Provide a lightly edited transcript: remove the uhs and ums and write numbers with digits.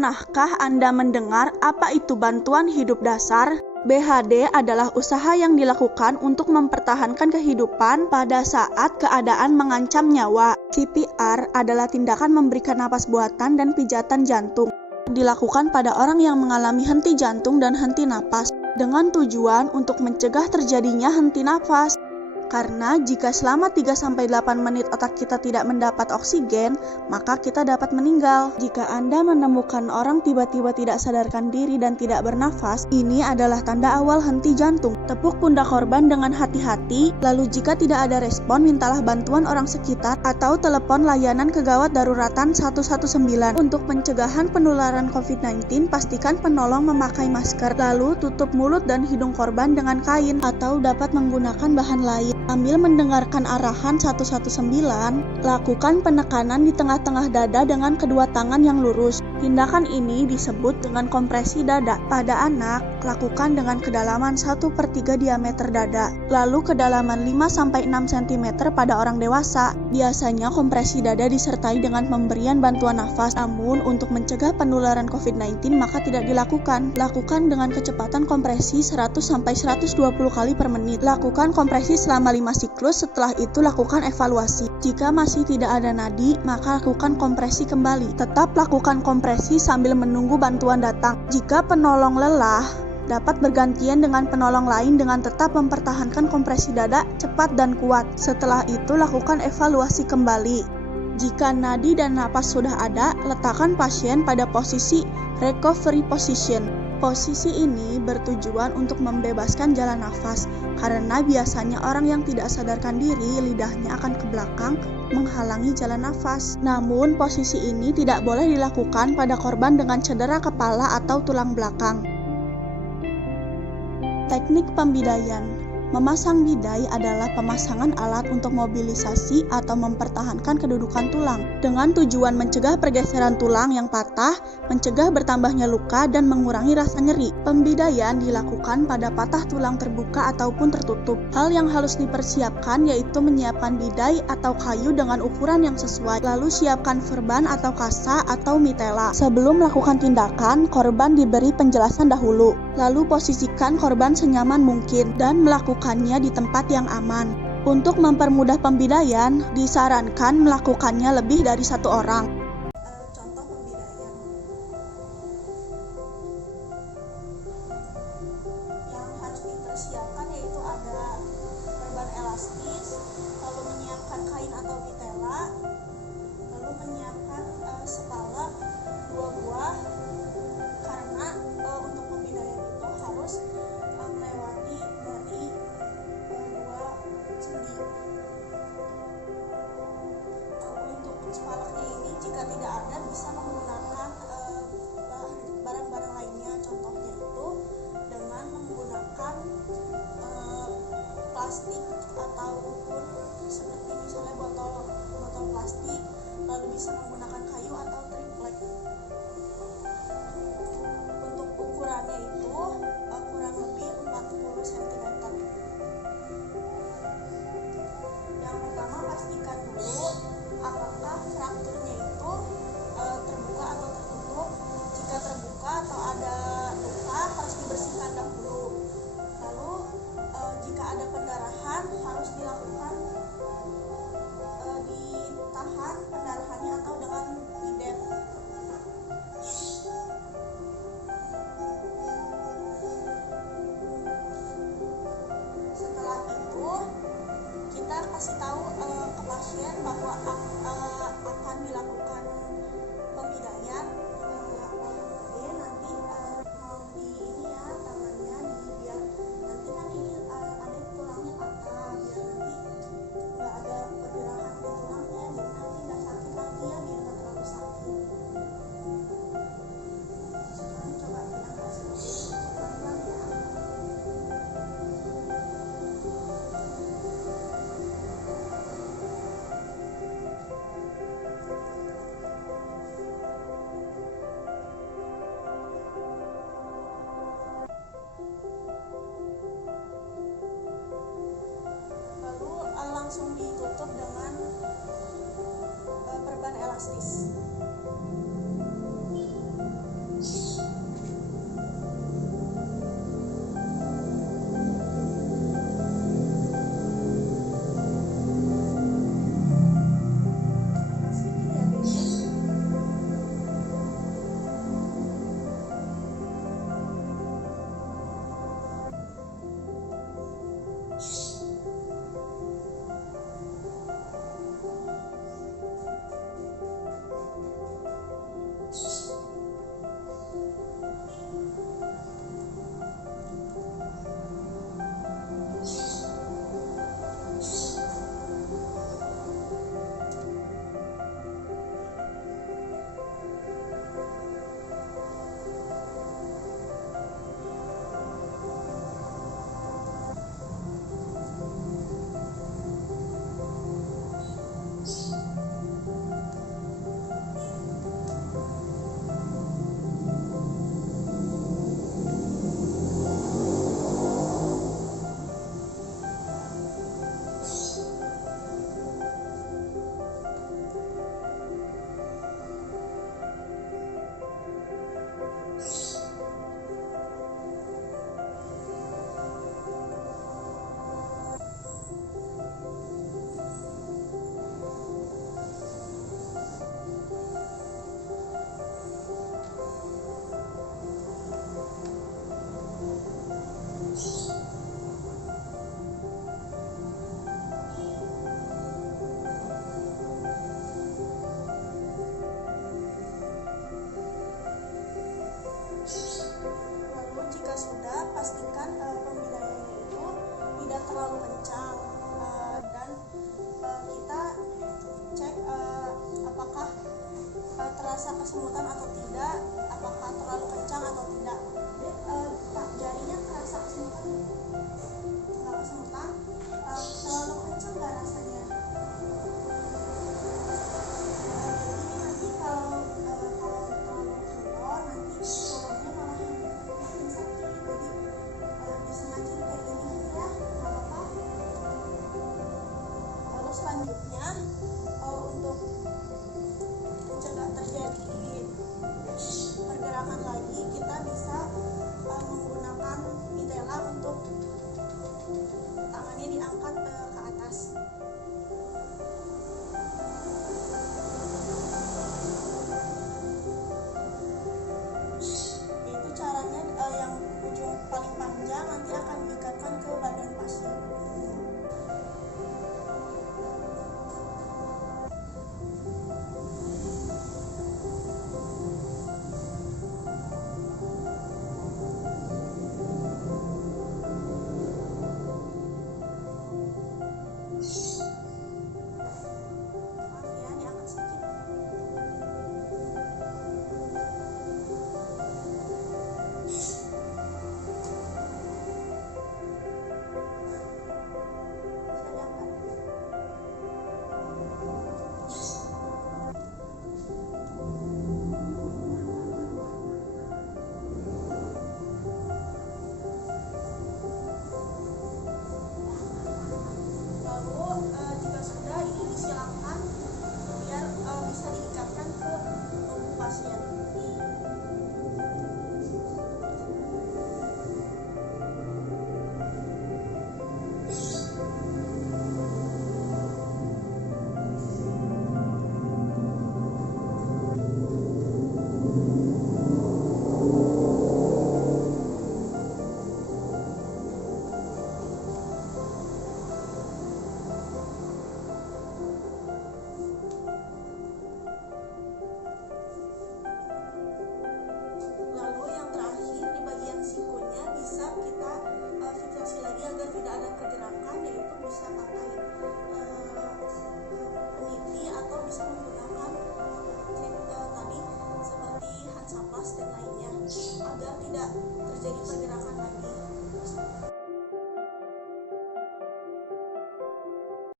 Pernahkah Anda mendengar apa itu bantuan hidup dasar? BHD adalah usaha yang dilakukan untuk mempertahankan kehidupan pada saat keadaan mengancam nyawa. CPR adalah tindakan memberikan napas buatan dan pijatan jantung. Dilakukan pada orang yang mengalami henti jantung dan henti napas, dengan tujuan untuk mencegah terjadinya henti napas. Karena jika selama 3-8 menit otak kita tidak mendapat oksigen, maka kita dapat meninggal. Jika Anda menemukan orang tiba-tiba tidak sadarkan diri dan tidak bernafas, ini adalah tanda awal henti jantung. Tepuk pundak korban dengan hati-hati, lalu jika tidak ada respon, mintalah bantuan orang sekitar atau telepon layanan kegawat daruratan 119. Untuk pencegahan penularan COVID-19, pastikan penolong memakai masker, lalu tutup mulut dan hidung korban dengan kain atau dapat menggunakan bahan lain. Sambil mendengarkan arahan 119, lakukan penekanan di tengah-tengah dada dengan kedua tangan yang lurus. Tindakan ini disebut dengan kompresi dada. Pada anak, lakukan dengan kedalaman 1/3 diameter dada, lalu kedalaman 5-6 cm pada orang dewasa. Biasanya kompresi dada disertai dengan pemberian bantuan nafas, namun untuk mencegah penularan COVID-19 maka tidak dilakukan. Lakukan dengan kecepatan kompresi 100-120 kali per menit. Lakukan kompresi selama 5 siklus, setelah itu lakukan evaluasi. Jika masih tidak ada nadi, maka lakukan kompresi kembali. Tetap lakukan kompresi sambil menunggu bantuan datang. Jika penolong lelah, dapat bergantian dengan penolong lain dengan tetap mempertahankan kompresi dada cepat dan kuat. Setelah itu lakukan evaluasi kembali. Jika nadi dan napas sudah ada, letakkan pasien pada posisi recovery position. Posisi ini bertujuan untuk membebaskan jalan nafas, karena biasanya orang yang tidak sadarkan diri, lidahnya akan ke belakang menghalangi jalan nafas. Namun, posisi ini tidak boleh dilakukan pada korban dengan cedera kepala atau tulang belakang. Teknik pembidaian. Memasang bidai adalah pemasangan alat untuk mobilisasi atau mempertahankan kedudukan tulang dengan tujuan mencegah pergeseran tulang yang patah, mencegah bertambahnya luka, dan mengurangi rasa nyeri. Pembidaian dilakukan pada patah tulang terbuka ataupun tertutup. Hal yang harus dipersiapkan yaitu menyiapkan bidai atau kayu dengan ukuran yang sesuai, lalu siapkan verban atau kasa atau mitela. Sebelum melakukan tindakan, korban diberi penjelasan dahulu, lalu posisikan korban senyaman mungkin dan melakukannya di tempat yang aman. Untuk mempermudah pembidaian, disarankan melakukannya lebih dari satu orang. Contoh pembidaian yang harus dipersiapkan yaitu ada perban elastis, lalu menyiapkan kain atau mitela, lalu menyiapkan sepalak 2 buah, karena untuk pembidaian itu harus melewati dari 2 sendi. Untuk sepalaknya ini jika tidak ada bisa menggunakan barang-barang lainnya, contohnya itu dengan menggunakan plastik ataupun seperti misalnya botol plastik, lalu bisa menggunakan kayu atau triplek. Untuk ukurannya itu kurang lebih 40 cm. Yang pertama, pastikan dulu apakah frakturnya itu terbuka atau tertutup. Jika terbuka atau ada luka harus dibersihkan dahulu. Lalu jika ada pendarahan harus dilakukan ditahan pendarahannya atau dengan bidet. Setelah itu kita kasih tahu ke pasien bahwa akan dilakukan pembidaian. Nanti mau di ini ya tangannya biar nanti kan ini ada tulangnya patah, biar nanti nggak ada pergerakan di tulangnya, jadi nanti nggak sakit lagi ya, biar nggak terlalu sakit. Sekarang coba kita kasih pelan-pelan ya. Lalu langsung ditutup dengan perban elastis. bisa pakai peniti atau bisa menggunakan tadi seperti Hansaplast dan lainnya agar tidak terjadi pergerakan